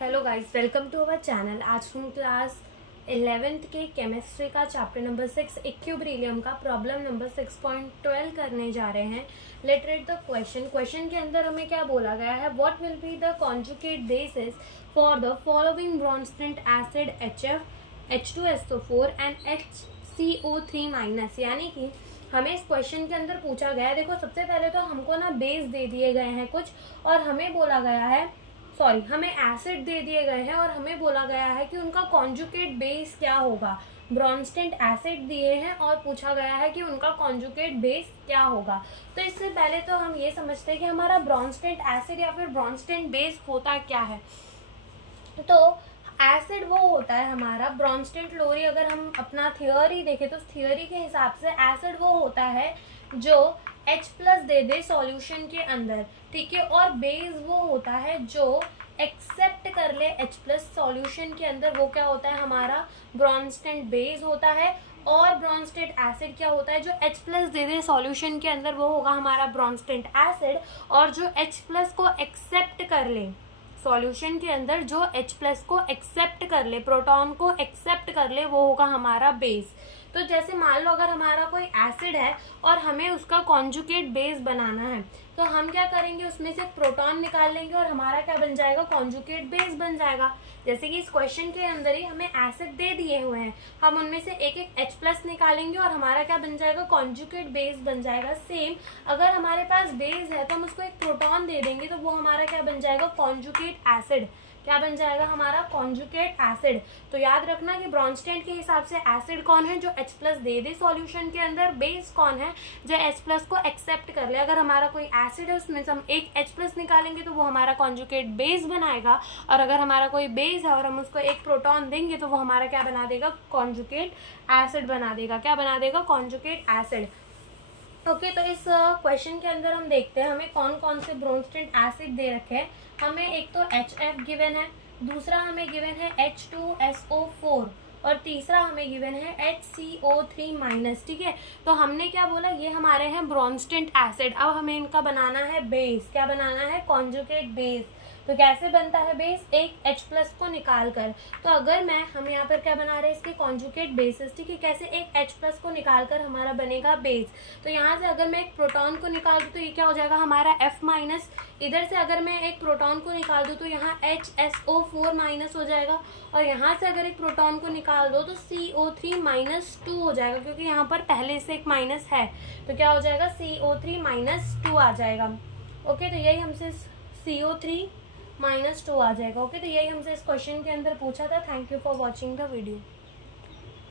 Hello guys, welcome to our channel. आज हम class 11th के केमिस्ट्री का चैप्टर नंबर 6 इक्विलिब्रियम का प्रॉब्लम नंबर 6.12 करने जा रहे हैं। लेट रीड द क्वेश्चन के अंदर हमें क्या बोला गया है। What will be the conjugate bases for the following Bronsted acid HF, H2SO4 and HCO3-। यानी कि हमें इस क्वेश्चन के अंदर पूछा गया है, देखो सबसे पहले तो हमको ना बेस दे दिए गए हैं कुछ, और हमें बोला गया है हमें एसिड दे दिए गए हैं और हमें बोला गया है कि उनका कॉन्जुगेट बेस क्या होगा। ब्रॉन्स्टेंट एसिड दिए हैं और पूछा गया है कि उनका कॉन्जुगेट बेस क्या होगा। तो इससे पहले तो हम ये समझते हैं कि हमारा ब्रॉन्स्टेंट एसिड या फिर ब्रॉन्स्टेंट बेस होता क्या है। तो एसिड वो होता है हमारा ब्रॉन्स्टेंट लोरी। अगर हम अपना थियोरी देखें तो थियोरी के हिसाब से एसिड वो होता है जो H+ दे दे सॉल्यूशन के अंदर, ठीक है। और बेस वो होता है जो एक्सेप्ट कर ले H+ सॉल्यूशन के अंदर, वो क्या होता है हमारा ब्रॉन्स्टेंट बेस होता है। और ब्रॉन्स्टेंट एसिड क्या होता है, जो H+ दे दे सॉल्यूशन के अंदर, वो होगा हमारा ब्रॉन्स्टेंट एसिड। और जो H+ को एक्सेप्ट कर ले सॉल्यूशन के अंदर, जो H+ को एक्सेप्ट कर ले, प्रोटॉन को एक्सेप्ट कर ले, वो होगा हमारा बेस। तो जैसे मान लो अगर हमारा कोई एसिड है और हमें उसका कॉन्जुगेट बेस बनाना है, तो हम क्या करेंगे, उसमें से प्रोटॉन निकाल लेंगे और हमारा क्या बन जाएगा, कॉन्जुगेट बेस बन जाएगा। जैसे कि इस क्वेश्चन के अंदर ही हमें एसिड दे दिए हुए हैं, हम उनमें से एक एक H+ निकालेंगे और हमारा क्या बन जाएगा, कॉन्जुगेट बेस बन जाएगा। सेम अगर हमारे पास बेस है तो हम उसको एक प्रोटॉन दे देंगे, तो वो हमारा क्या बन जाएगा, कॉन्जुगेट एसिड। क्या बन जाएगा हमारा, कॉन्जुगेट एसिड। तो याद रखना कि ब्रॉन्स्टेंट के हिसाब से एसिड कौन है, जो H+ दे दे सॉल्यूशन के अंदर। बेस कौन है, जो H+ को एक्सेप्ट कर ले। अगर हमारा कोई एसिड है उसमें से हम एक H+ निकालेंगे तो वो हमारा कॉन्जुगेट बेस बनाएगा। और अगर हमारा कोई बेस है और हम उसको एक प्रोटॉन देंगे तो वो हमारा क्या बना देगा, कॉन्जुगेट एसिड बना देगा। क्या बना देगा, कॉन्जुगेट एसिड। ओके, तो इस क्वेश्चन के अंदर हम देखते हैं हमें कौन कौन से ब्रॉन्स्टेंट एसिड दे रखे हैं। हमें एक तो HF गिवन है, दूसरा हमें गिवन है H2SO4 और तीसरा हमें गिवन है HCO3-। ठीक है, तो हमने क्या बोला, ये हमारे हैं ब्रॉन्स्टेंट एसिड। अब हमें इनका बनाना है बेस। क्या बनाना है, कॉन्जुगेट बेस। तो कैसे बनता है बेस, एक H+ को निकाल कर। तो अगर हम यहाँ पर क्या बना रहे हैं, इसके कॉन्जुगेट बेसिस, ठीक है। कैसे, एक H+ को निकाल कर हमारा बनेगा बेस। तो यहाँ से अगर मैं एक प्रोटॉन को निकाल दूँ तो ये क्या हो जाएगा हमारा F-। इधर से अगर मैं एक प्रोटॉन को निकाल दूँ तो यहाँ HSO4- हो जाएगा। और यहाँ से अगर एक प्रोटॉन को निकाल दो तो CO3-2 हो जाएगा, क्योंकि यहाँ पर पहले से एक माइनस है। तो क्या हो जाएगा, CO3-2 आ जाएगा। ओके, तो यही हमसे CO3-2 आ जाएगा। ओके, तो यही हमसे इस क्वेश्चन के अंदर पूछा था। Thank you for watching the video.